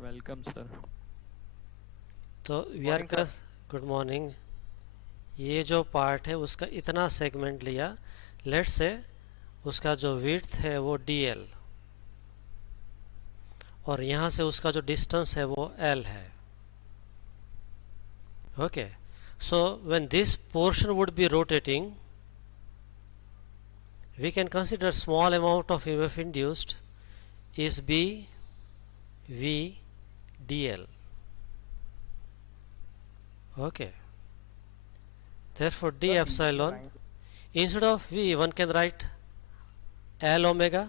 Welcome sir. तो we are morning कर sir. Good morning. ये जो पार्ट है उसका इतना सेगमेंट लिया, लेट्स से उसका जो विड्थ है वो dl और यहाँ से उसका जो डिस्टेंस है वो l है। Okay, so when this portion would be rotating, we can consider small amount of EMF induced is b v dl. Okay, therefore d sir बीच में epsilon, लाएंगे। instead of v one can write l omega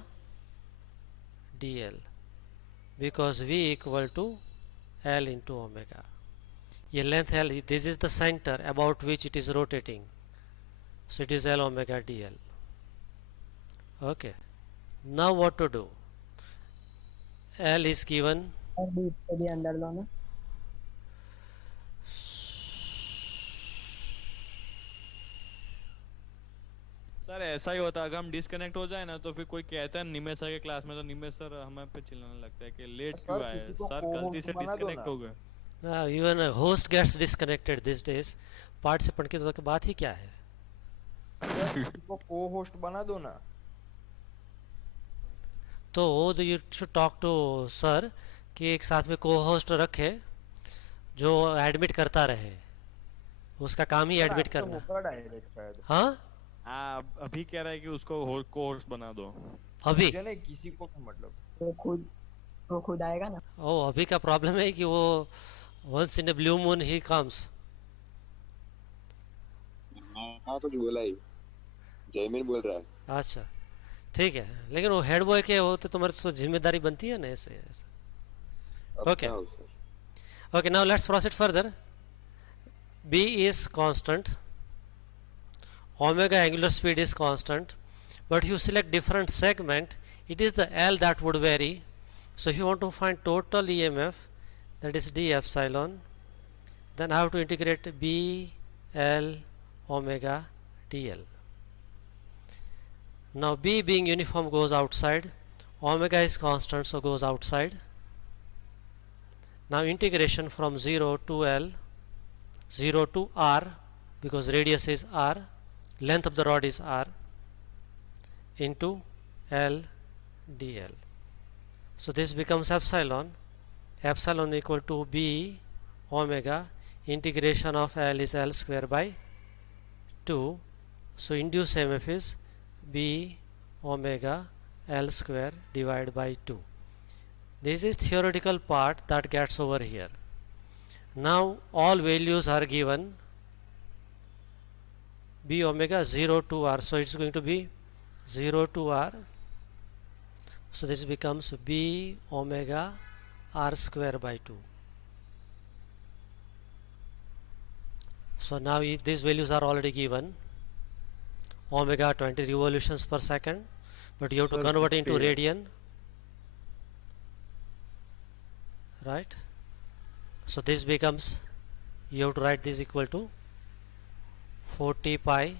dl, because v equal to l into omega. ये length l, this is the center about which it is rotating, so it is l omega dl. Okay, now what to do? L is given, और बीच से भी अंदर लो ना। Sir ऐसा ही होता है, अगर हम डिस्कनेक्ट हो जाए ना तो फिर कोई कहता है निमेश सर के क्लास में, तो निमेश सर हमें पे चिल्लाने लगता है कि लेट क्यों सर आए किसी को सर, को गलती होस्ट से बना दो डिस्कनेक्ट ना। हो गए। even a host gets disconnected these days. Participant की तो बात ही क्या है। सर किसी को को होस्ट बना दो ना। तो वो जो you should talk to sir कि एक साथ में को होस्ट रखे जो एडमिट करता रहे, उसका काम ही सर एडमिट आपसे करना। होगा डायरेक्ट शायद। हाँ, अभी कह रहा है कि उसको को होस्ट बना दो। अभी मुझे नहीं, किसी को भी मतलब। वो खुद आएगा ना। ओ अभी का प्रॉब्लम है कि वो once in a blue moon ही कम्स। हाँ कुछ बोला ही, जयमीन बोल रहा है। अच्छा ठीक है, लेकिन वो हेड बॉय के हो तो तुम्हारी तो जिम्मेदारी बनती है ना ऐसे ऐसे। अब ओके क्या हो sir. Okay, now let's proceed further. b is constant, omega angular speed is constant, but you select different segment, it is the L that would vary. So if you want to find total EMF, that is d epsilon, then I have to integrate b l omega dl. Now b being uniform goes outside, omega is constant so goes outside. Now integration from 0 to l, 0 to r, because radius is r, length of the rod is r, into l dl. So this becomes epsilon, epsilon equal to b omega, integration of l is l square by 2. So induced EMF is b omega l square divided by 2. This is theoretical part that gets over here. Now all values are given, b omega 0 to r, so it's going to be 0 to r, so this becomes b omega r square by 2. So now these values are already given, omega 20 revolutions per second, but you have to convert into radian, right? So this becomes, you have to write this equal to 40 pi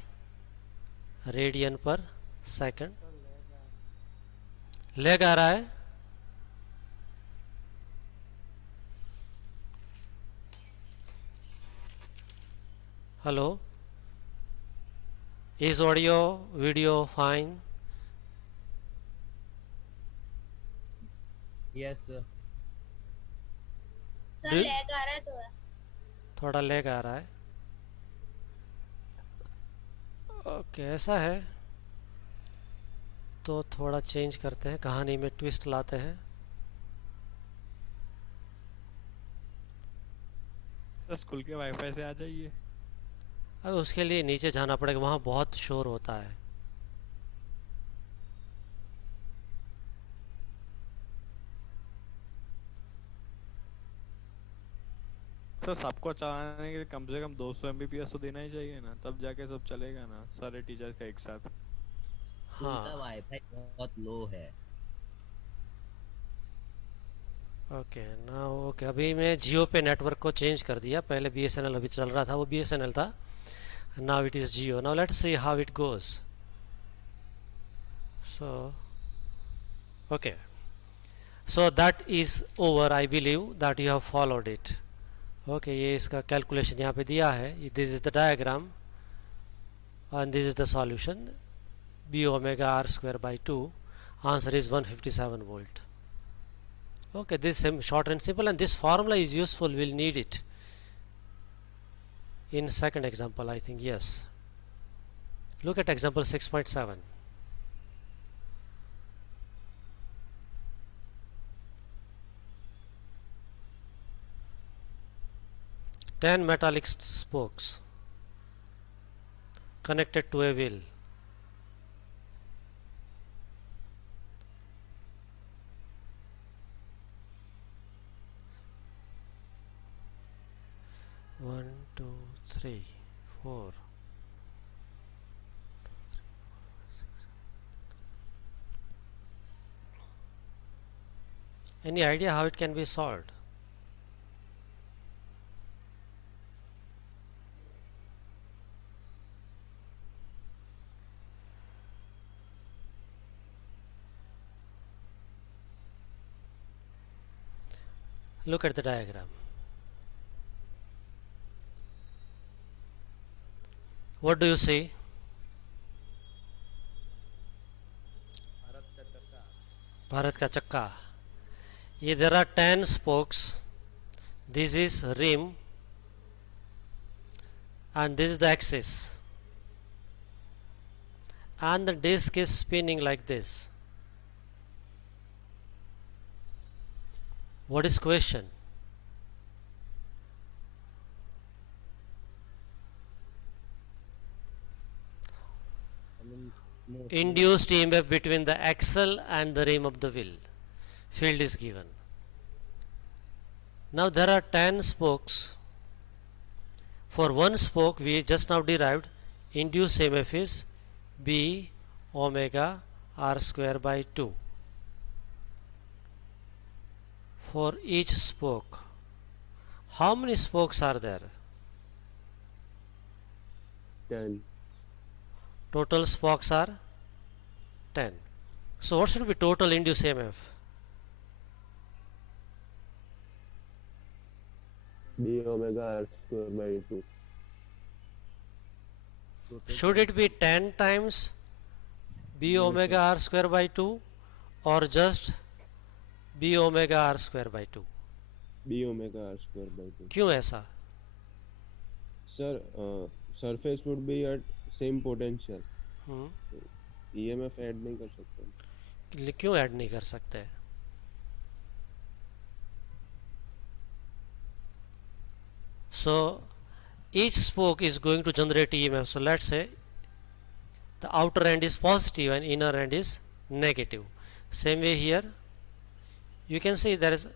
radian per second. Lag आ रहा है, hello, is audio video fine? Yes sir. Sir lag आ रहा है थोड़ा। थोड़ा leg आ रहा है। ओके ऐसा है तो थोड़ा चेंज करते हैं, कहानी में ट्विस्ट लाते हैं। सर स्कूल के वाईफाई से आ जाइए। अब उसके लिए नीचे जाना पड़ेगा, वहाँ बहुत शोर होता है। सर सबको चलाने के लिए कम से कम 200 एमबीपीएस तो देना ही चाहिए ना, तब जाके सब चलेगा ना सारे टीचर्स का एक साथ। उनका वाईफाई बहुत लो है। ओके ना, ओके अभी मैं जियो पे नेटवर्क को चेंज कर दिया, पहले बीएसएनएल अभी चल रहा था, वो बीएसएनएल था, now it is Jio. Now let's see how it goes. So okay, So that is over. I believe that you have followed it. Okay, ये इसका calculation यहाँ पे दिया है. This is the diagram and this is the solution. B omega r square by 2. Answer is 157 volt. Okay, this is short and simple, and this formula is useful. We'll need it in second example, I think. Yes. Look at example 6.7. 10 metallic spokes connected to a wheel. One, two, three, four. Any idea how it can be solved? Look at the diagram. What do you see? Bharat ka chakka. There are 10 spokes. This is rim and this is the axis, and the disc is spinning like this. What is question? Induced EMF between the axle and the rim of the wheel. Field is given. Now there are 10 spokes. For one spoke we just now derived induced EMF is B omega r square by 2. For each spoke, how many spokes are there? 10. Total spokes are 10. So what should be total induced EMF? B omega r square by 2. Should it be 10 times B omega r square by 2 or just B omega r square by 2? B omega r square by 2. क्यों ऐसा? Sir, surface would be at same potential. EMF add नहीं कर सकते. क्यों add नहीं कर सकते? So each spoke is going to generate EMF. So let's say the outer end is positive and inner end is negative. Same way here you can see there is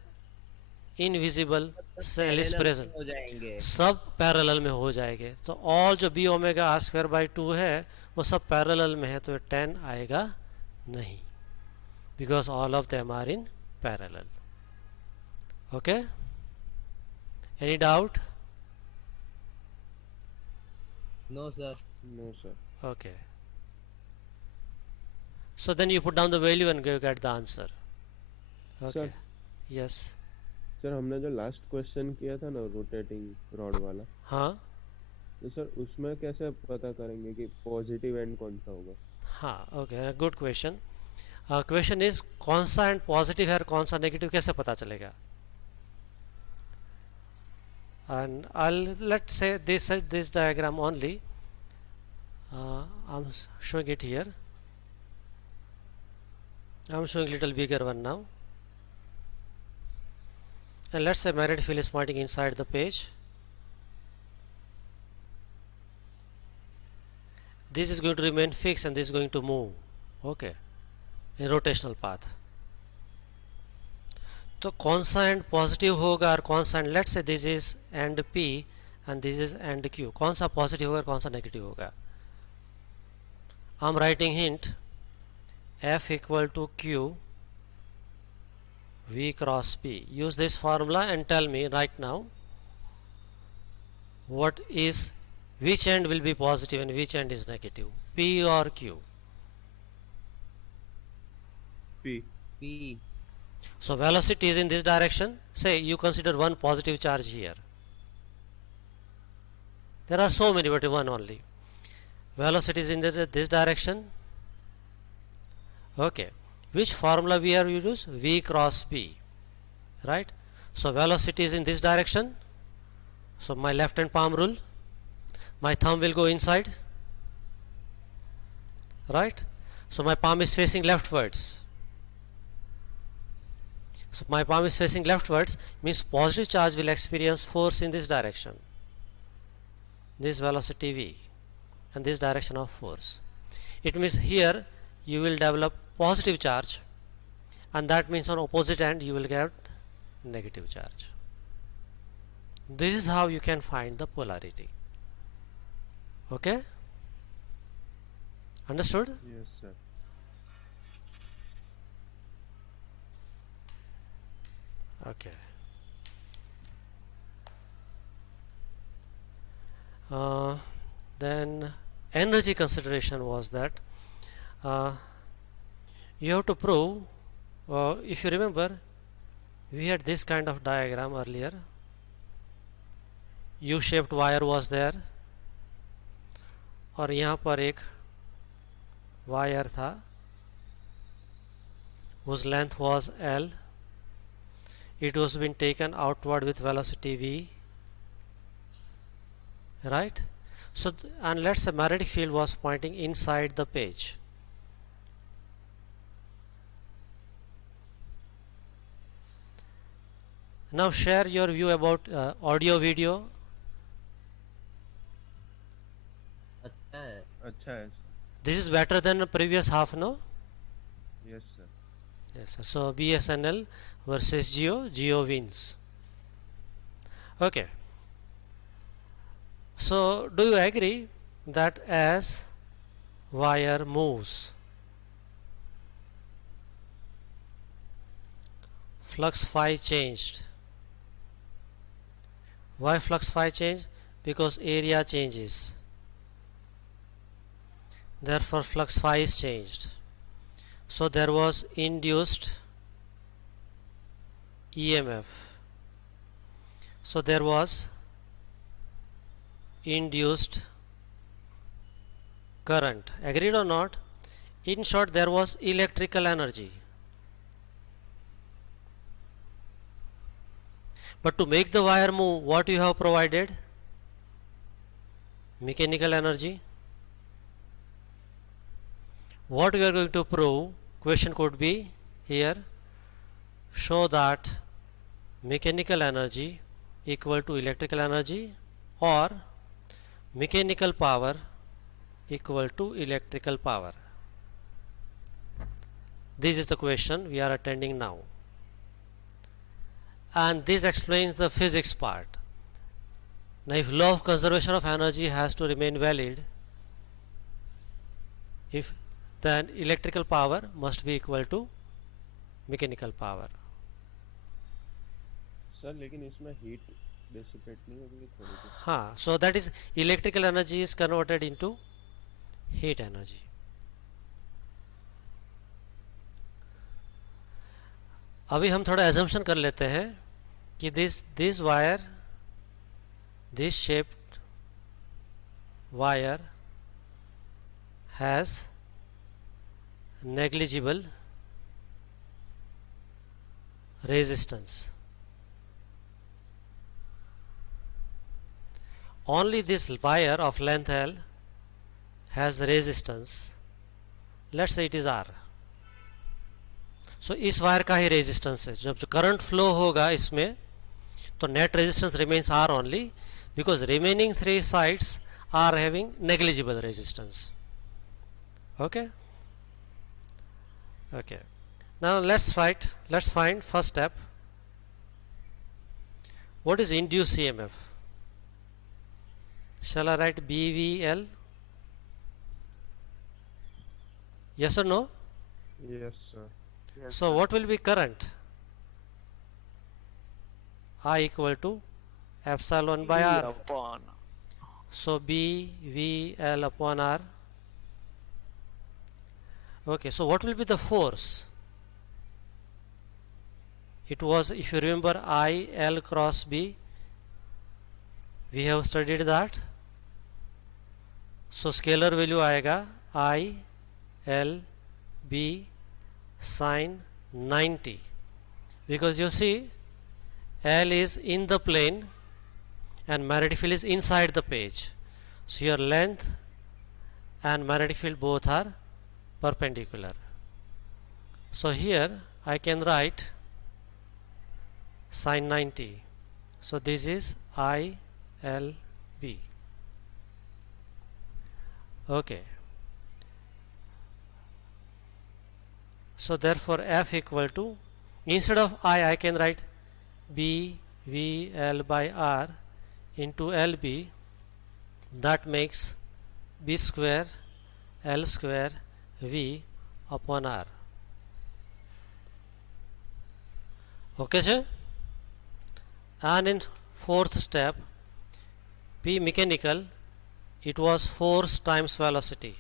invisible cell is present. हो जाएंगे. सब parallel में हो जाएंगे. तो all जो b omega r square by 2 है वो सब पैरेलल में है, तो 10 आएगा नहीं, because all of them are in parallel. Okay, any doubt? No sir. No sir. Okay, so then you put down the value and you get the answer. Okay. Sir. Yes. Sir हमने जो last question किया था ना rotating rod वाला, हाँ तो sir उसमें कैसे पता करेंगे कि पॉजिटिव एंड कौन सा होगा? हाँ, okay, good question. Question is कौन सा एंड पॉजिटिव है और कौन सा नेगेटिव कैसे पता चलेगा? And let's say this diagram only. I'm showing it here. I'm showing little bigger one now. And let's say magnetic field is pointing inside the page. This is going to remain fixed and this is going to move. Okay, in rotational path. तो कौन सा and positive होगा और कौन सा and, let's say this is and P and this is and Q, कौन सा positive होगा और कौन सा नेगेटिव होगा? I am writing hint F equal to Q V cross P. Use this formula and tell me right now what is, which end will be positive and which end is negative, P or Q? P. P. So velocity is in this direction. Say you consider one positive charge here. There are so many, but one only. Velocity is in this direction. Okay. Which formula we are use? V cross B. Right? So velocity is in this direction. So my left hand palm rule. My thumb will go inside. Right? So my palm is facing leftwards. So my palm is facing leftwards means positive charge will experience force in this direction. This velocity V and this direction of force. It means here you will develop positive charge, and that means on opposite end you will get negative charge. This is how you can find the polarity. Okay? Understood? Yes, sir. Okay. Then energy consideration was that you have to prove, if you remember, we had this kind of diagram earlier. U-shaped wire was there और यहाँ पर एक wire था whose length was L. It was been taken outward with velocity V, right? So and let's say magnetic field was pointing inside the page. Now share your view about audio video. अच्छा है. अच्छा है sir. This is better than the previous half, no? Yes, sir. Yes, sir. So BSNL versus Geo. Geo wins. Okay. So do you agree that as wire moves, flux phi changed? Why flux phi changed? Because area changes. Therefore flux phi is changed. So there was induced EMF. So there was induced current. Agreed or not? In short, there was electrical energy. But to make the wire move, what you have provided? Mechanical energy. What we are going to prove, question could be here, show that mechanical energy equal to electrical energy or mechanical power equal to electrical power. This is the question we are attending now, and this explains the physics part. Now if law of conservation of energy has to remain valid, if then electrical power must be equal to mechanical power. Sir, लेकिन इसमें heat dissipate नहीं होगी थोड़ी सी? हाँ, so that is electrical energy is converted into heat energy. अभी हम थोड़ा assumption कर लेते हैं कि this wire, this shaped wire has negligible resistance. Only this wire of length L has resistance. Let's say it is R. So इस wire का ही resistance है. जब जो करंट फ्लो होगा इसमें तो net resistance remains R only because remaining three sides are having negligible resistance. Okay. Okay. Now let's find first step. What is induced EMF? Shall I write BVL? Yes or no? Yes, sir. So what will be current? I equal to epsilon by R. upon So BVL upon R. Okay, so what will be the force? it was, if you remember, I L cross B. We have studied that. So scalar value आएगा I L B sin 90, because you see L is in the plane and magnetic field is inside the page. So your length and magnetic field both are perpendicular. So here I can write sin 90. So this is I L B. Okay. So therefore F equal to, instead of I can write B V L by R into L B. That makes B square L square V upon R. Okay, sir? And in fourth step, P mechanical, it was force times velocity.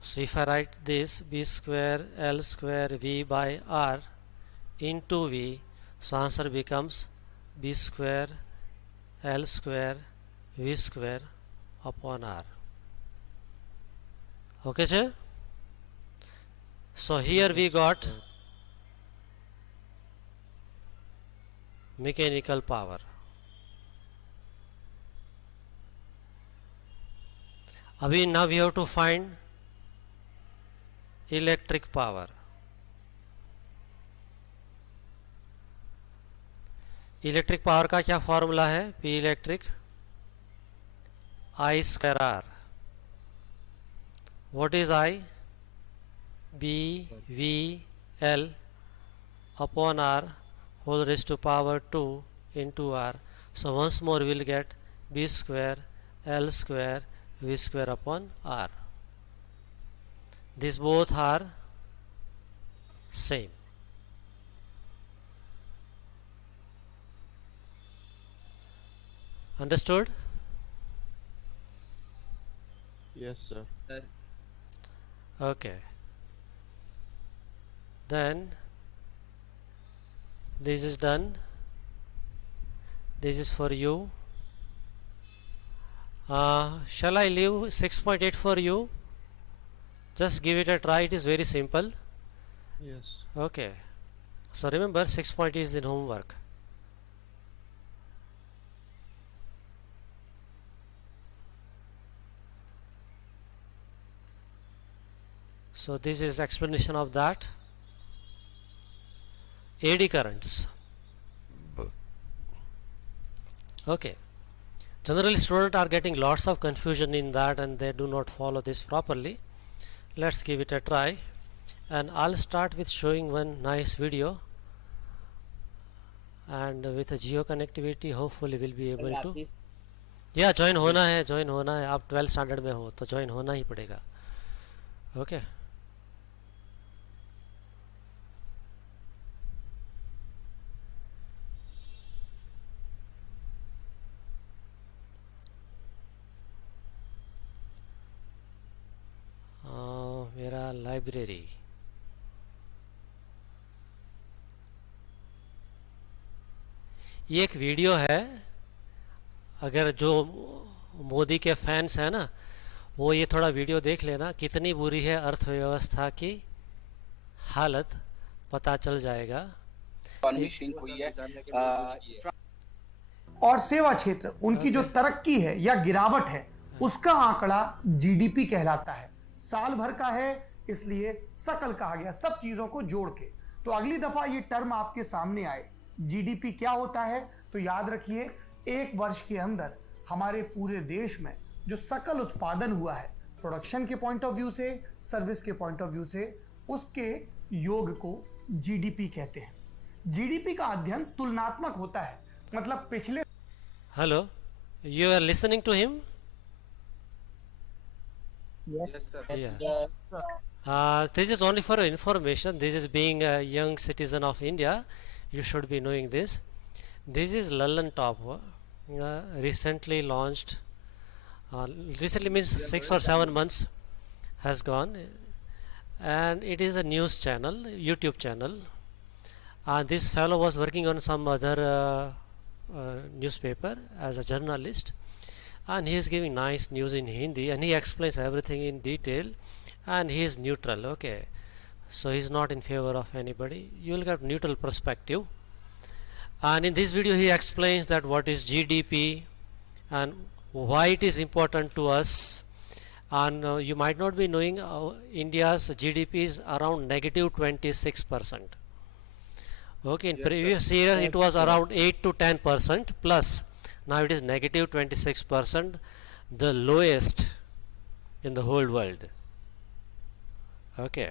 So if I write this, B square L square V by R into V, so answer becomes B square L square V square upon R. Okay, sir? So here we got mechanical power. Now we have to find electric power. Electric power का क्या formula है? P electric I square R. What is I? B V L upon R whole raised to power 2 into r. So once more we will get b square l square v square upon r. These both are same. Understood? Yes, sir. Okay. Then this is done. This is for you. Shall I leave 6.8 for you? Just give it a try. It is very simple. Yes. Okay. So remember, 6.8 is in homework. So this is explanation of that. AD currents. Okay. Generally students are getting lots of confusion in that and they do not follow this properly. Let's give it a try, and I'll start with showing one nice video, and with a geo connectivity hopefully we'll be able to. Yeah, join होना है. आप 12th standard में हो तो join होना ही पड़ेगा. Okay. मेरा library. ये एक वीडियो है. अगर जो मोदी के फैंस हैं ना, वो ये थोड़ा वीडियो देख लेना. कितनी बुरी है अर्थव्यवस्था की हालत, पता चल जाएगा. और सेवा क्षेत्र उनकी जो तरक्की है या गिरावट है, उसका आंकड़ा जीडीपी कहलाता है. साल भर का है इसलिए सकल कहा गया, सब चीजों को जोड़ के. तो अगली दफा ये टर्म आपके सामने आए, जीडीपी क्या होता है, तो याद रखिए एक वर्ष के अंदर हमारे पूरे देश में जो सकल उत्पादन हुआ है, प्रोडक्शन के पॉइंट ऑफ व्यू से, सर्विस के पॉइंट ऑफ व्यू से, उसके योग को जीडीपी कहते हैं. जीडीपी का अध्ययन तुलनात्मक होता है, मतलब पिछले. Hello, you are listening to him? Yes, sir. Yeah. This is only for information. This is being a young citizen of India. You should be knowing this. This is Lallan Top. Recently launched. Recently means 6 or 7 months has gone. and it is a news channel, YouTube channel. This fellow was working on some other newspaper as a journalist, and he is giving nice news in Hindi, and he explains everything in detail, and he is neutral. Okay, so he is not in favor of anybody. You will get neutral perspective. And in this video he explains that what is GDP and why it is important to us. And you might not be knowing India's GDP is around -26%. Okay, in Yes, previous year it was around 8 to 10% plus. Now it is -26%, the lowest in the whole world. Okay,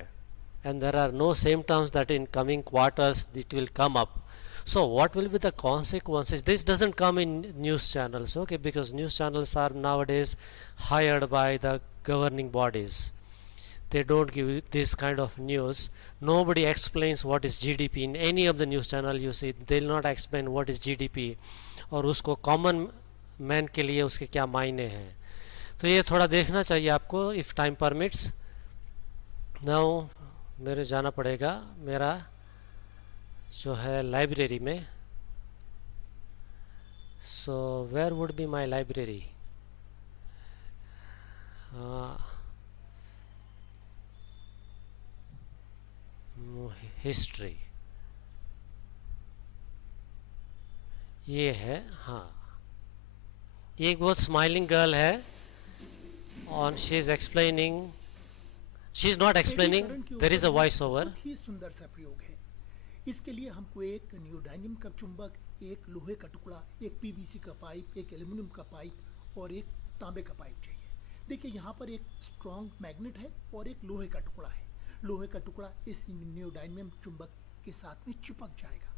and there are no symptoms that in coming quarters it will come up. So what will be the consequences? This doesn't come in news channels, okay, because news channels are nowadays hired by the governing bodies. They don't give this kind of news. Nobody explains what is GDP in any of the news channel. You see, they will not explain what is GDP और उसको common man के लिए उसके क्या मायने हैं. तो ये थोड़ा देखना चाहिए आपको इफ़ टाइम परमिट्स. नाउ मेरे जाना पड़ेगा मेरा जो है लाइब्रेरी में. So where would be my library? History ये है. हाँ, ये एक बहुत स्माइलिंग गर्ल है और she is explaining. She is not explaining, there is a voice over. बहुत ही सुंदर सा प्रयोग है. इसके लिए हमको एक नियोडाइनियम का चुंबक, एक लोहे का टुकड़ा, एक पीवीसी का पाइप, एक एल्युमिनियम का पाइप और एक तांबे का पाइप चाहिए. देखिए यहाँ पर एक स्ट्रॉन्ग मैग्नेट है और एक लोहे का टुकड़ा है. लोहे का टुकड़ा इस नियोडाइनियम चुंबक के साथ में चिपक जाएगा.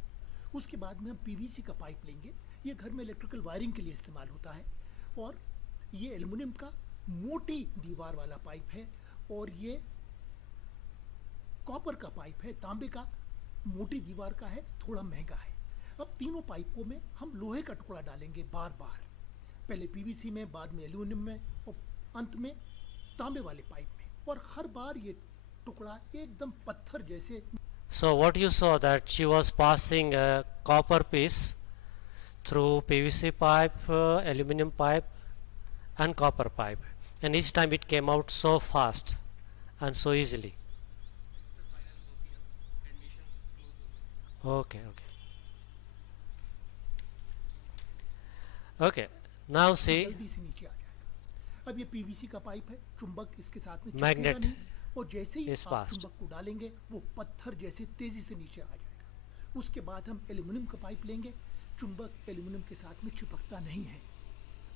उसके बाद में हम पीवीसी का पाइप लेंगे. ये घर में इलेक्ट्रिकल वायरिंग के लिए इस्तेमाल होता है. और ये एल्युमिनियम का मोटी दीवार वाला पाइप है और ये कॉपर का पाइप है. तांबे का मोटी दीवार का है, थोड़ा महंगा है. अब तीनों पाइपों में हम लोहे का टुकड़ा डालेंगे बार बार, पहले पीवीसी में, बाद में एल्युमिनियम में और अंत में तांबे वाले पाइप में. और हर बार ये टुकड़ा एकदम पत्थर जैसे. So what you saw that she was passing a copper piece through PVC pipe, aluminum pipe and copper pipe, and each time it came out so fast and so easily. Okay. Okay, now see, जल्दी से नीचे आ जाएगा. अब ये PVC का pipe है, चुंबक इसके साथ में Magnet चिपकेगा नहीं, और जैसे ही is आप passed. चुंबक को डालेंगे वो पत्थर जैसे तेजी से नीचे आ जाएगा. उसके बाद हम एल्युमिनियम का पाइप लेंगे. चुंबक एल्युमिनियम के साथ में चिपकता नहीं है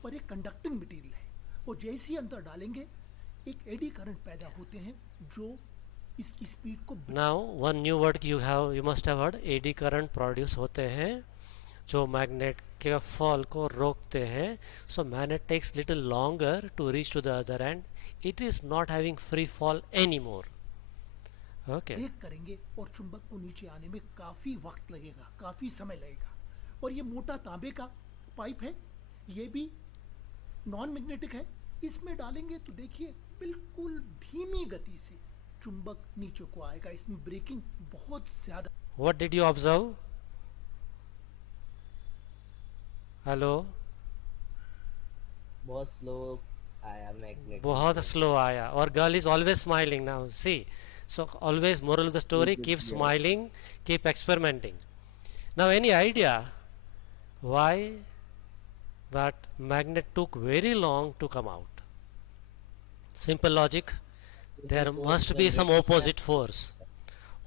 पर एक कंडक्टिंग मटेरियल है, और जैसे ही अंदर डालेंगे एक एडी करंट पैदा होते हैं जो इसकी स्पीड को. now one new word you must have heard, AD current produce होते हैं जो मैग्नेट के फॉल को रोकते हैं. So magnet takes little longer to reach to the other end. It is not having free fall any more. Okay, break करेंगे और चुंबक को नीचे आने में काफी वक्त लगेगा, काफी समय लगेगा. और ये मोटा तांबे का पाइप है, ये भी नॉन मैग्नेटिक है. इसमें डालेंगे तो देखिए बिल्कुल धीमी गति से चुंबक नीचे को आएगा. इसमें ब्रेकिंग बहुत ज्यादा. What did you observe? Hello, बहुत स्लो आया मैग्नेट. बहुत स्लो आया. और girl is always smiling now. See, so always moral of the story, keep smiling, keep experimenting. Now any idea why that magnet took very long to come out? Simple logic, there must be some opposite force.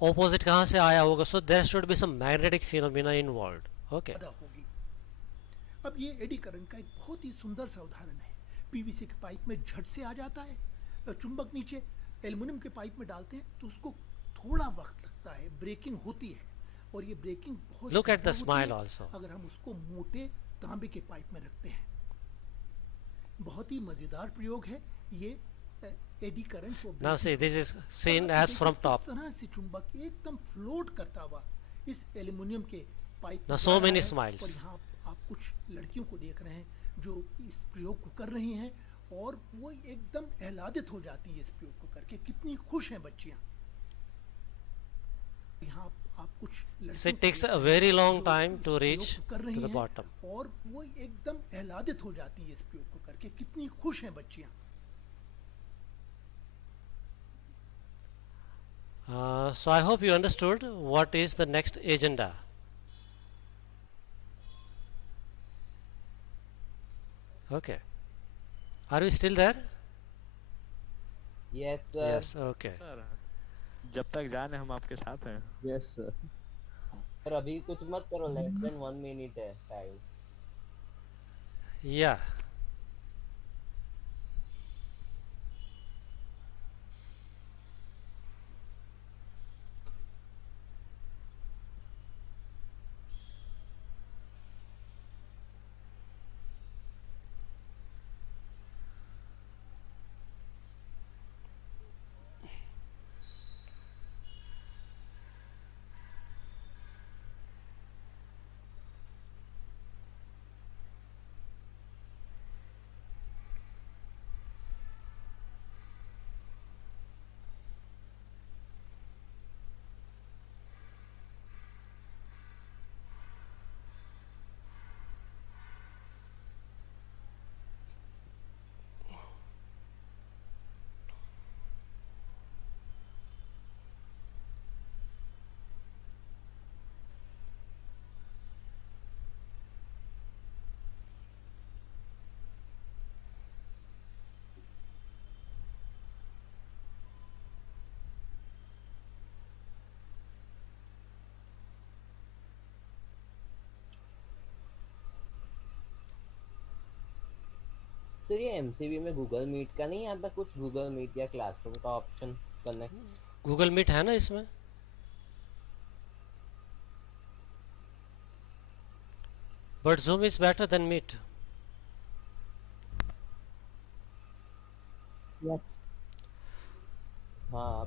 Opposite कहाँ से आया होगा? So there should be some magnetic phenomena involved. Okay. ज्यादा होगी. अब ये eddy current का एक बहुत ही सुंदर सा उदाहरण है. पीवीसी के पाइप में झट से आ जाता है, चुंबक नीचे एल्युमिनियम के पाइप में डालते हैं तो उसको थोड़ा वक्त लगता है, ब्रेकिंग होती है. और ये ब्रेकिंग बहुत Look at the ज्यादा smile होती है also. अगर हम उसको मोटे तांबे के पाइप में रखते हैं. बहुत ही मजेदार प्रयोग है ये eddy currents. Now see, this is seen as from top. इस तरह से चुंबक एकदम फ्लोट करता हुआ इस एल्युमिनियम के pipe. Now so many smiles. और यहाँ आप कुछ लड़कियों को देख रहे हैं जो इस प्रयोग को कर रही हैं और वो एकदम आह्लादित हो जाती हैं इस प्रयोग को करके. कितनी खुश हैं बच्चियाँ. यहाँ आप कुछ So it लड़कियों takes को a very long जो time इस to प्रयोग reach को कर to रही the हैं bottom. और वो एकदम आह्लादित हो जाती हैं इस प्रयोग को करके, कितनी खुश हैं बच्चियां। So I hope you understood what is the next agenda. Okay. Are we still there? Yes, sir. Yes. Okay. Sir जब तक जाने हम आपके साथ हैं। Yes sir. सर अभी कुछ मत करो, लेस देन 1 मिनट है टाइम। Yeah. सर ये एमसीबी में गूगल मीट का नहीं आता कुछ, गूगल मीट या क्लासरूम का ऑप्शन कनेक्ट? Google Meet है ना इसमें? But Zoom is better than Meet. Yes. हाँ,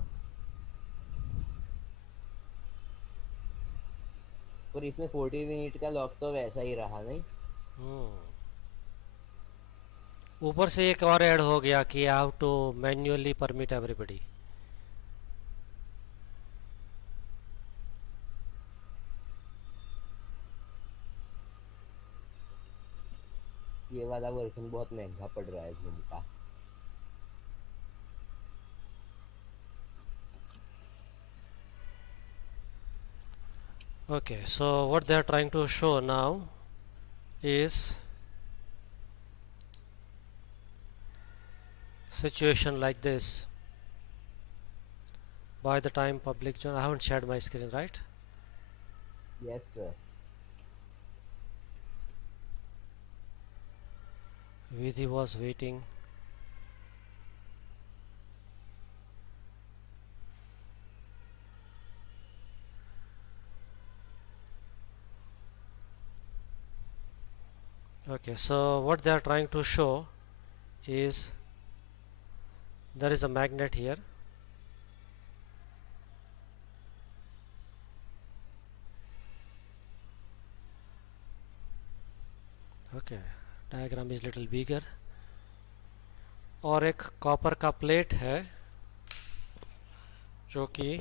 पर इसमें 40 मिनट का लॉक तो वैसा ही रहा नहीं। ऊपर से एक और ऐड हो गया कि how to manually permit everybody. ये वाला वर्जन बहुत महंगा पड़ रहा है Zoom का। Okay, so what they are trying to show now is situation like this. By the time public join, I haven't shared my screen, right? Yes sir. Vidhi was waiting. Okay, so what they are trying to show is there is a magnet here. Okay, diagram is little bigger. और एक copper का plate है जो कि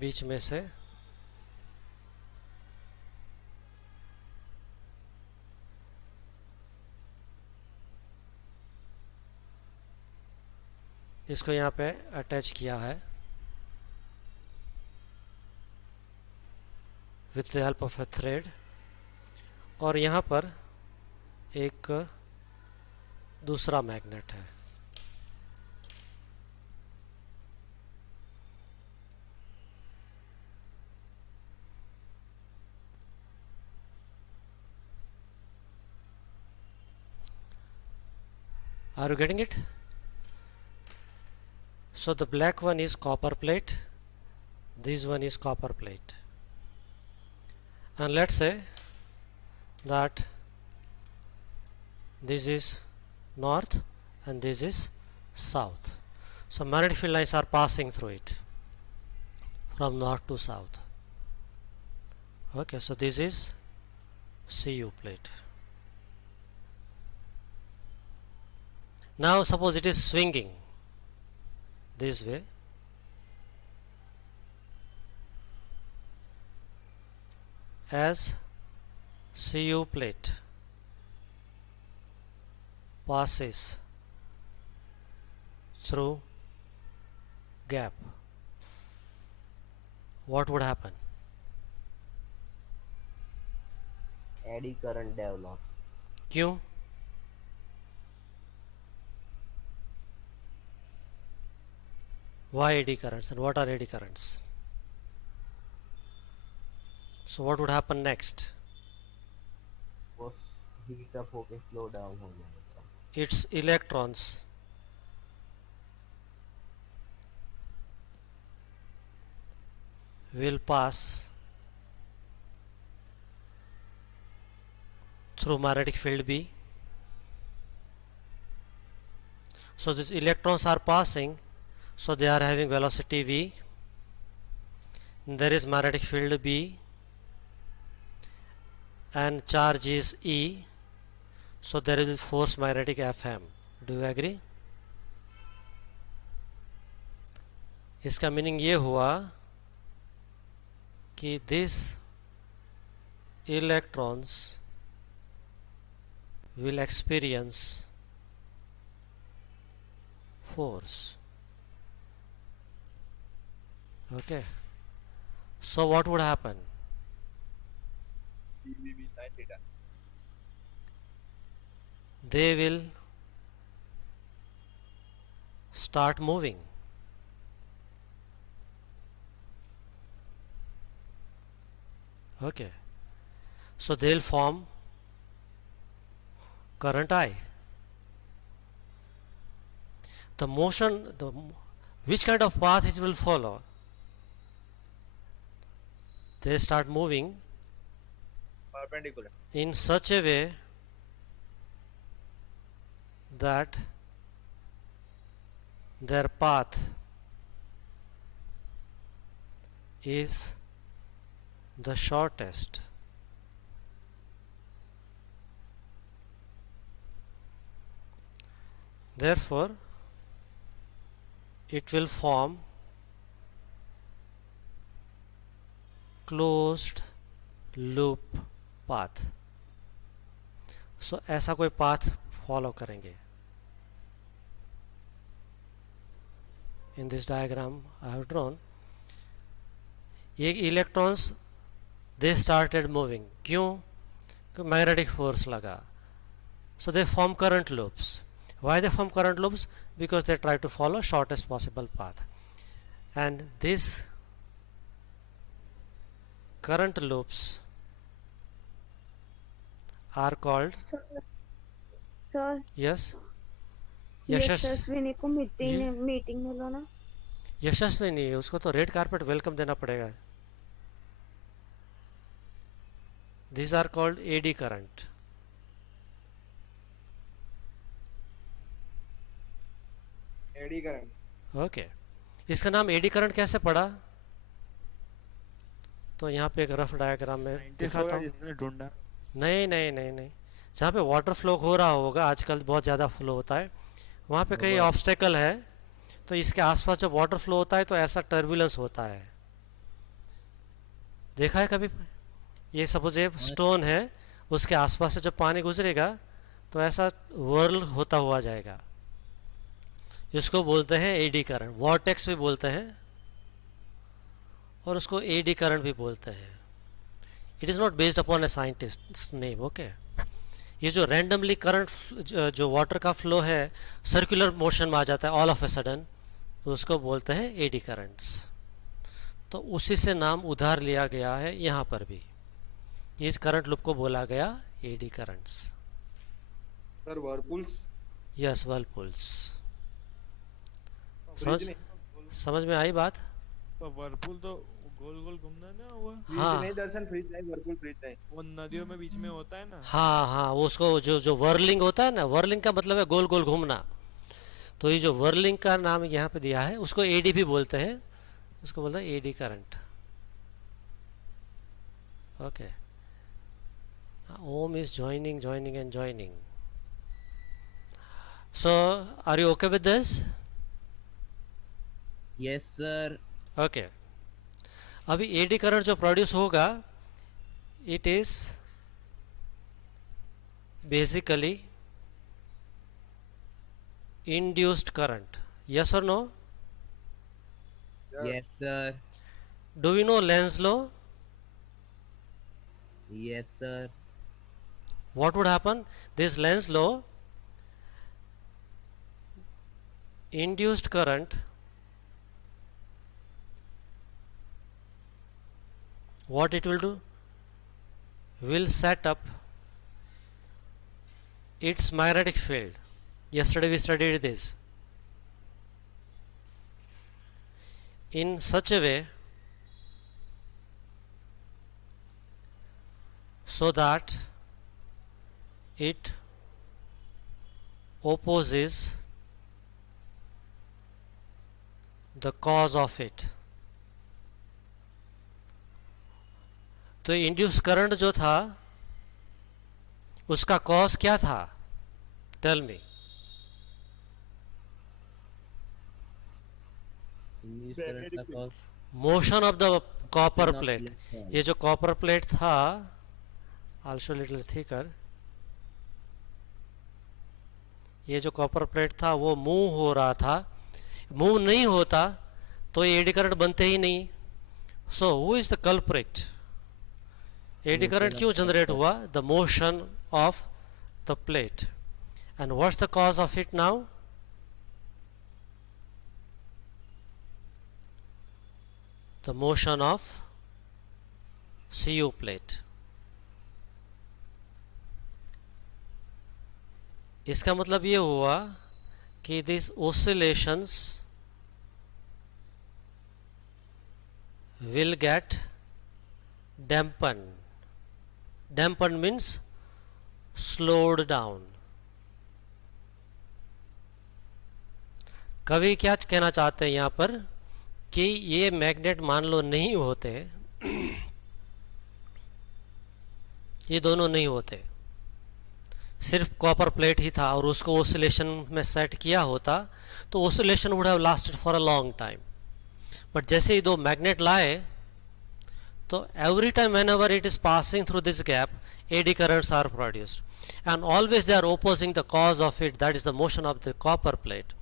बीच में से इसको यहाँ पे अटैच किया है with the help of a thread, और यहाँ पर एक दूसरा मैग्नेट है. Are you getting it? So the black one is copper plate, this one is copper plate, and let's say that this is north and this is south. So magnetic field lines are passing through it from north to south. Okay, so this is Cu plate. Now suppose it is swinging this way, as CU plate passes through gap, what would happen? Eddy current develops. क्यों? Why eddy currents and what are eddy currents? So what would happen next? वो heat up होके slow down हो जाएगा. Its electrons will pass through magnetic field B. So these electrons are passing, so they are having velocity v. There is magnetic field B and charge is E, so there is force magnetic Fm. Do you agree? इसका meaning ये हुआ कि this electrons will experience force. Okay, so what would happen? They will start moving. Okay, so they'll form current I. The motion, which kind of path it will follow? They start moving perpendicular. in such a way that their path is the shortest. Therefore, it will form closed loop path. So ऐसा कोई path follow करेंगे. In this diagram I have drawn, ये electrons they started moving. क्यों? क्योंकि magnetic force लगा. So they form current loops. Why they form current loops? Because they try to follow shortest possible path. And these current loops are called, sir yes, यशस्विनी को meeting में लो ना. यशस्विनी नहीं, उसको तो red carpet welcome देना पड़ेगा. These are called AD current. AD current. Okay, इसका नाम एडी करंट कैसे पड़ा? तो यहाँ पे एक रफ डायग्राम में दिखाता हूँ. जिसने ढूंढा. नहीं नहीं नहीं नहीं, जहाँ पे वाटर फ्लो हो रहा होगा, आजकल बहुत ज़्यादा फ्लो होता है, वहाँ पे कई ऑब्स्टेकल है, तो इसके आसपास जब वाटर फ्लो होता है तो ऐसा टर्बुलेंस होता है. देखा है कभी? ये सपोज ये स्टोन है, उसके आसपास से जब पानी गुजरेगा तो ऐसा वर्ल होता हुआ जाएगा. इसको बोलते हैं एडी करंट. वॉर्टेक्स भी बोलते हैं और उसको एडी करंट भी बोलते हैं. It is not based upon a scientist name. Okay, ये जो रैंडमली करंट जो वाटर का फ्लो है सर्कुलर मोशन में आ जाता है ऑल ऑफ ए सडन, तो उसको बोलते हैं एडी करंट्स. तो उसी से नाम उधार लिया गया है यहाँ पर भी. इस करंट लूप को बोला गया एडी करंट्स. सर वर्लपूल्स. यस, वर्लपूल्स. समझ में आई बात? तो वर्लपूल तो गोल गोल घूमना ना हुआ. हाँ. नहीं दर्शन, फ्रीज नहीं, वर्लपूल फ्रीज नहीं. वो नदियों में बीच में होता है ना. हाँ हाँ, वो उसको जो जो वर्लिंग होता है ना, वर्लिंग का मतलब है गोल गोल घूमना. तो ये जो वर्लिंग का नाम यहाँ पे दिया है उसको एडी भी बोलते हैं. उसको बोलते हैं eddy current. Okay, Om is joining and joining. So are you okay with this? Yes sir. Okay, अभी एडी करंट जो प्रोड्यूस होगा, it is basically induced current. Yes or no? Yes, sir. Do we know Lenz's law? Yes, sir. What would happen? This Lenz's law, induced current what it will do, will set up its magnetic field. Yesterday we studied this in such a way so that it opposes the cause of it. तो induce current जो था उसका cause क्या था? Tell me. Induced current का cause motion of the copper Motion of plate. electron. ये जो copper plate था, I'll show little thicker. ये जो कॉपर प्लेट था वो मूव हो रहा था. मूव नहीं होता तो ये एडी करंट बनते ही नहीं. So who is the culprit? Eddy current क्यों जनरेट हुआ? The motion of the plate. And what's the cause of it now? The motion of CU plate. इसका मतलब ये हुआ कि this oscillations will get dampened. Dampened means slowed down. कवि क्या कहना चाहते हैं यहाँ पर कि ये मैग्नेट मान लो नहीं होते, ये दोनों नहीं होते, सिर्फ कॉपर प्लेट ही था और उसको ओसिलेशन में सेट किया होता तो oscillation would have lasted for a long time. But जैसे ही दो मैग्नेट लाए तो every time whenever it is passing through this gap eddy currents are produced and always they are opposing the cause of it, that is the motion of the copper plate.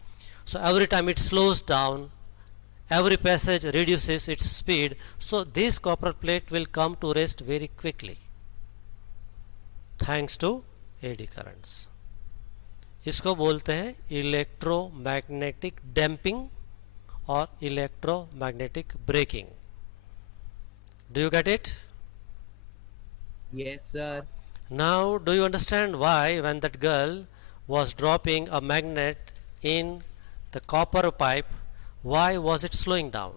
So every time it slows down, every passage reduces its speed, so this copper plate will come to rest very quickly thanks to eddy currents. इसको बोलते हैं electromagnetic damping और electromagnetic braking. Do you get it? Yes, sir. Now do you understand why when that girl was dropping a magnet in the copper pipe, why was it slowing down?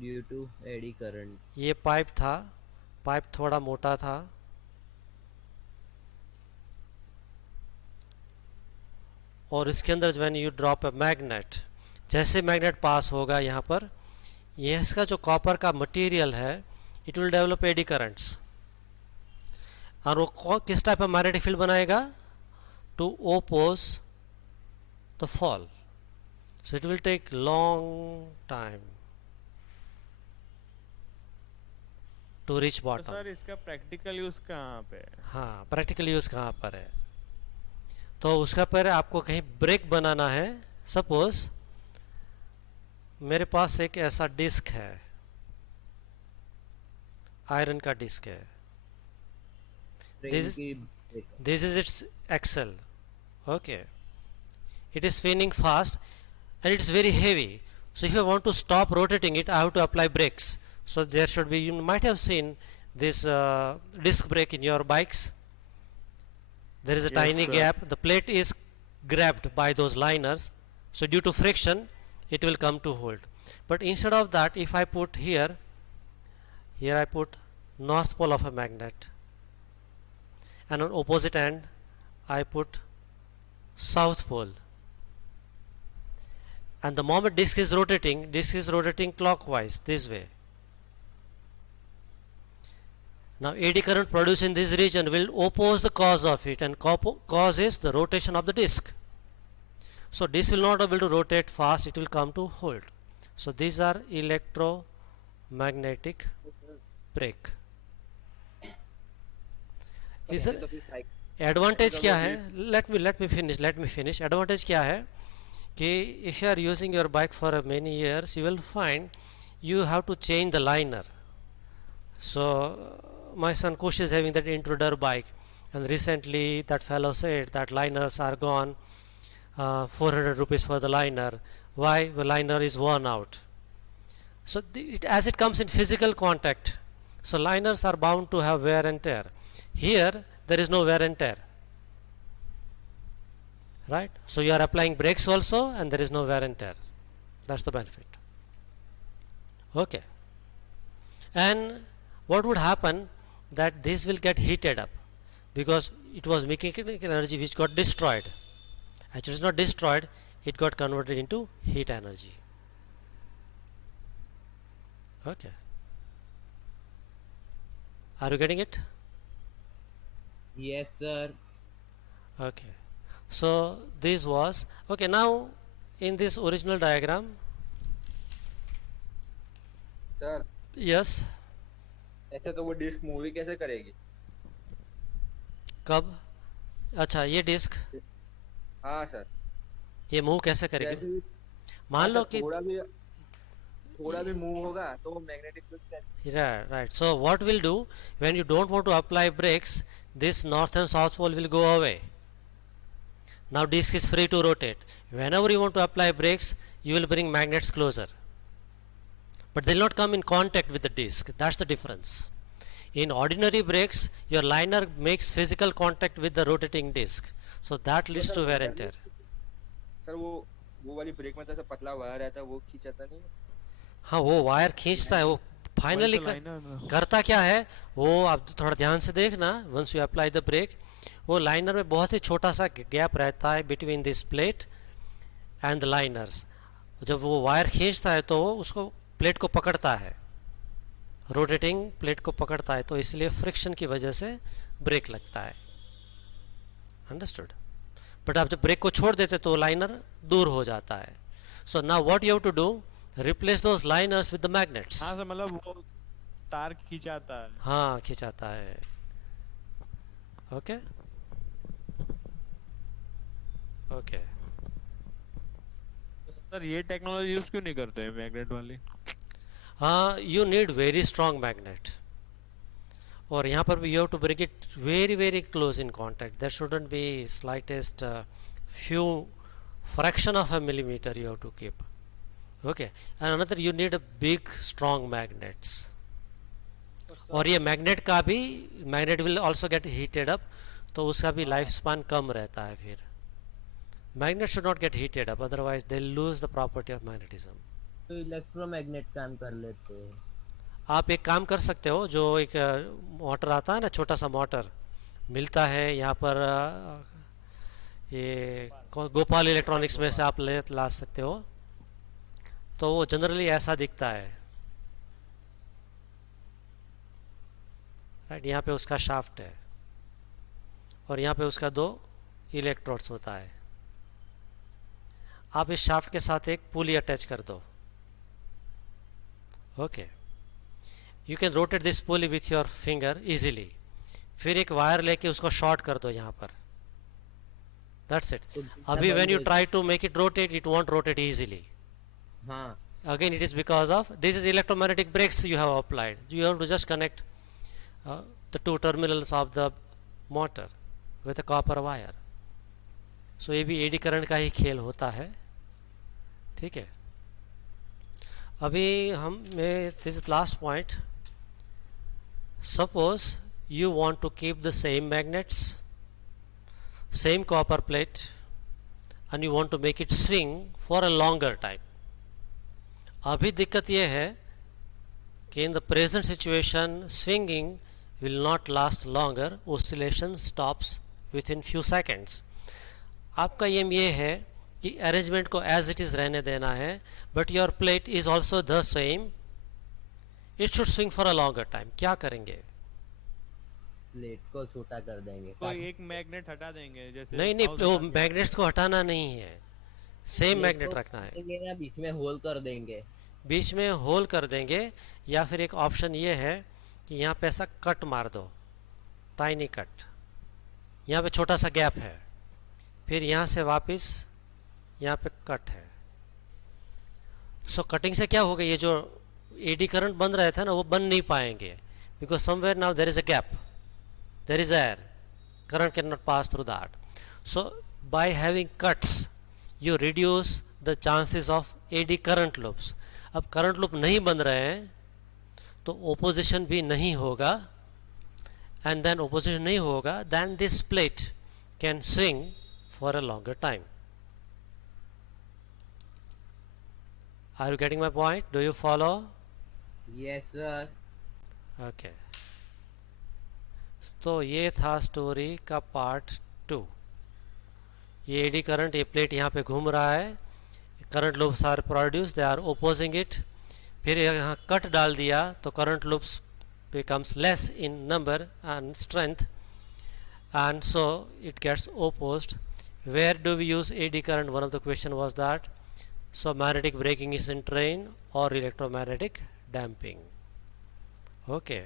Due to eddy current. ये pipe था, pipe थोड़ा मोटा था और इसके अंदर when you drop a magnet, जैसे magnet पास होगा यहाँ पर, ये इसका जो कॉपर का मटेरियल है it will develop eddy currents और वो किस टाइप ऑफ मैग्नेटिक फील्ड बनाएगा? To oppose the fall. So it will take long time to reach तो bottom. सर इसका प्रैक्टिकल यूज कहाँ पे है? हाँ, प्रैक्टिकल यूज कहाँ पर है? तो उसका पहले आपको कहीं ब्रेक बनाना है. सपोज मेरे पास एक ऐसा डिस्क है, आयरन का डिस्क है. This is its axle. Okay, it is spinning fast and it's very heavy. So if I want to stop rotating it, I have to apply brakes. So there should be, you might have seen this disc brake in your bikes. There is a tiny gap. The plate is grabbed by those liners. So due to friction, it will come to hold. But instead of that, if I put here I put north pole of a magnet, and on opposite end I put south pole. And the moment disc is rotating clockwise this way. Now eddy current produced in this region will oppose the cause of it, and cause is the rotation of the disc. So disc will not be able to rotate fast, it will come to hold. So these are electromagnetic brake. इस advantage क्या है, let me finish. Advantage क्या है कि if you are using your bike for many years, you will find you have to change the liner. So my son Kush is having that intruder bike, and recently that fellow said that liners are gone, 400 rupees for the liner. Why? The liner is worn out. So as it comes in physical contact, so liners are bound to have wear and tear. Here there is no wear and tear, right? So you are applying brakes also and there is no wear and tear. That's the benefit. Okay. And what would happen, that this will get heated up because it was mechanical energy which got destroyed. Actually it's not destroyed, it got converted into heat energy. Okay. Are you getting it? Yes, sir. Okay. So this was okay. Now in this original diagram, sir yes, ऐसे तो वो disc movie कैसे करेगी? कब? अच्छा ये disc, हाँ sir, ये मूव कैसे करेगी? जैसे मान लो कि थोड़ा भी मूव होगा तो वो magnetic field right. So what we'll do, when you don't want to apply brakes, this north and south pole will go away. Now disk is free to rotate. Whenever you want to apply brakes, you will bring magnets closer, but they will not come in contact with the disk. That's the difference. In ordinary brakes, your liner makes physical contact with the rotating disk, so that leads to wear and tear. Sir वो वाली break में तो ऐसा पतला wire रहता है, वो खींचाता नहीं है? हाँ वो वायर खींचता है, वो फाइनली करता क्या है वो, आप थोड़ा ध्यान से देखना, once you apply the brake, वो लाइनर में बहुत ही छोटा सा गैप रहता है between this plate and the liners. जब वो वायर खींचता है तो वो उसको प्लेट को पकड़ता है, रोटेटिंग प्लेट को पकड़ता है, तो इसलिए फ्रिक्शन की वजह से ब्रेक लगता है। अंडरस्टूड? बट आप जब ब्रेक को छोड़ देते तो लाइनर दूर हो जाता है। So now what you have to do, replace those liners with the magnets. हाँ सर, मतलब वो तार खींचाता है। हाँ खींचाता है। Okay okay. सर ये टेक्नोलॉजी यूज क्यों नहीं करते हैं मैग्नेट वाली? हाँ, you need very strong magnet, और यहाँ पर भी you have to bring it very close in contact. There shouldn't be slightest few fraction of a millimeter you have to keep. Okay, and another you need a big strong magnets, और ये magnet का भी, magnet will also get heated up, तो उसका भी life span कम रहता है। फिर magnet should not get heated up, otherwise they lose the property of magnetism. तो इलेक्ट्रोमैग्नेट काम कर लेते हैं। आप एक काम कर सकते हो, जो एक मोटर आता है ना, छोटा सा मोटर मिलता है यहाँ पर, ये गोपाल इलेक्ट्रॉनिक्स में से आप ला सकते हो, तो वो जनरली ऐसा दिखता है। राइट, यहाँ पे उसका शाफ्ट है और यहाँ पे उसका 2 इलेक्ट्रोड्स होता है। आप इस शाफ्ट के साथ एक पुली अटैच कर दो। Okay, you can rotate this pulley with your finger easily. फिर एक वायर लेके उसको शॉर्ट कर दो यहाँ पर। That's it. अभी when you try to make it rotate, it won't rotate easily. हाँ, again it is because of this is electromagnetic brakes you have applied. You have to just connect the 2 terminals of the motor with a copper wire. So ये भी eddy current का ही खेल होता है। ठीक है, अभी हम this is last point. Suppose you want to keep the same magnets, same copper plate, and you want to make it swing for a longer time. अभी दिक्कत ये है कि in the present situation swinging will not last longer, oscillation stops with in few seconds. आपका M ये है कि arrangement को एज इट इज़ रहने देना है, but your plate is also the same, it should swing for a longer time. क्या करेंगे? प्लेट को छोटा कर देंगे। तो एक मैग्नेट हटा देंगे जैसे? नहीं, वो मैग्नेट्स को हटाना नहीं है, सेम मैग्नेट रखना है। बीच में होल कर देंगे। बीच में होल कर देंगे, या फिर एक ऑप्शन ये है कि यहाँ पे ऐसा कट मार दो, टाइनी कट, यहाँ पे छोटा सा गैप है, फिर यहाँ से वापस यहाँ पे कट है। सो कटिंग से क्या होगा, ये जो एडी करंट बन रहे थे ना वो बन नहीं पाएंगे, because somewhere now there is a gap, there is air, current cannot pass through that. So by having cuts you reduce the chances of AD current loops. अब current loop नहीं बन रहे हैं तो opposition भी नहीं होगा, and then opposition नहीं होगा, then this plate can swing for a longer time. Are you getting my point? Do you follow? Yes sir. Okay. तो ये था स्टोरी का पार्ट 2। ये एडी करंट, ये प्लेट यहाँ पे घूम रहा है, current loops are produce, they are opposing it, फिर यहाँ कट डाल दिया तो current loops becomes less in number and strength, and so it gets opposed. Where do we use AD current? One of the question was that. So magnetic braking is in train or electromagnetic damping. Okay,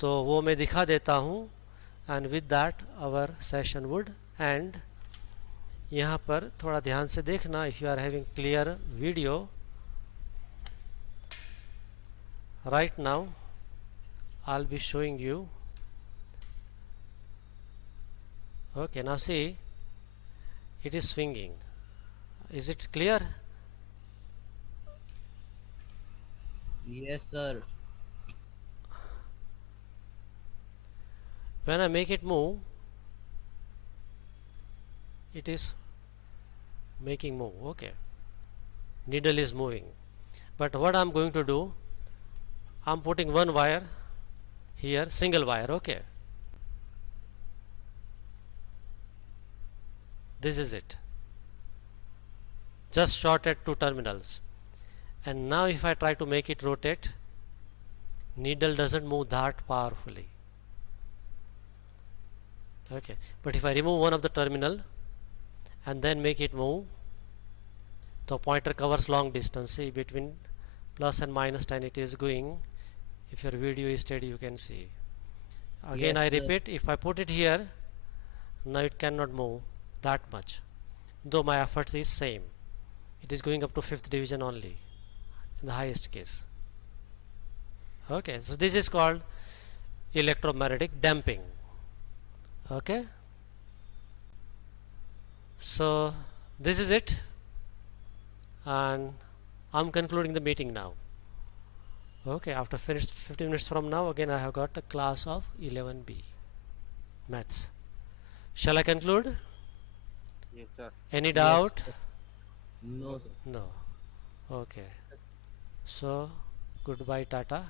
तो वो मैं दिखा देता हूँ, and with that our session would end. यहाँ पर थोड़ा ध्यान से देखना, if you are having clear video right now, I will be showing you. Okay, now see it is swinging. Is it clear? Yes sir. When I make it move, it is making move. Okay, needle is moving, but what I'm going to do, I'm putting one wire here, single wire. Okay, this is it, just short at two terminals. And now if I try to make it rotate, needle doesn't move that powerfully. Okay, but if I remove one of the terminal and then make it move, the pointer covers long distance. See, between plus and minus 10 it is going. If your video is steady, you can see. Again, Yes, I sir. repeat, if I put it here, now it cannot move that much, though my efforts is same. It is going up to 5th division only in the highest case. Okay, so this is called electromagnetic damping. Okay, so this is it, and I'm concluding the meeting now. Okay, after finished 15 minutes from now, again I have got a class of 11B maths. Shall I conclude? Yes, sir. Any doubt? No sir. No. Okay, so goodbye, Tata.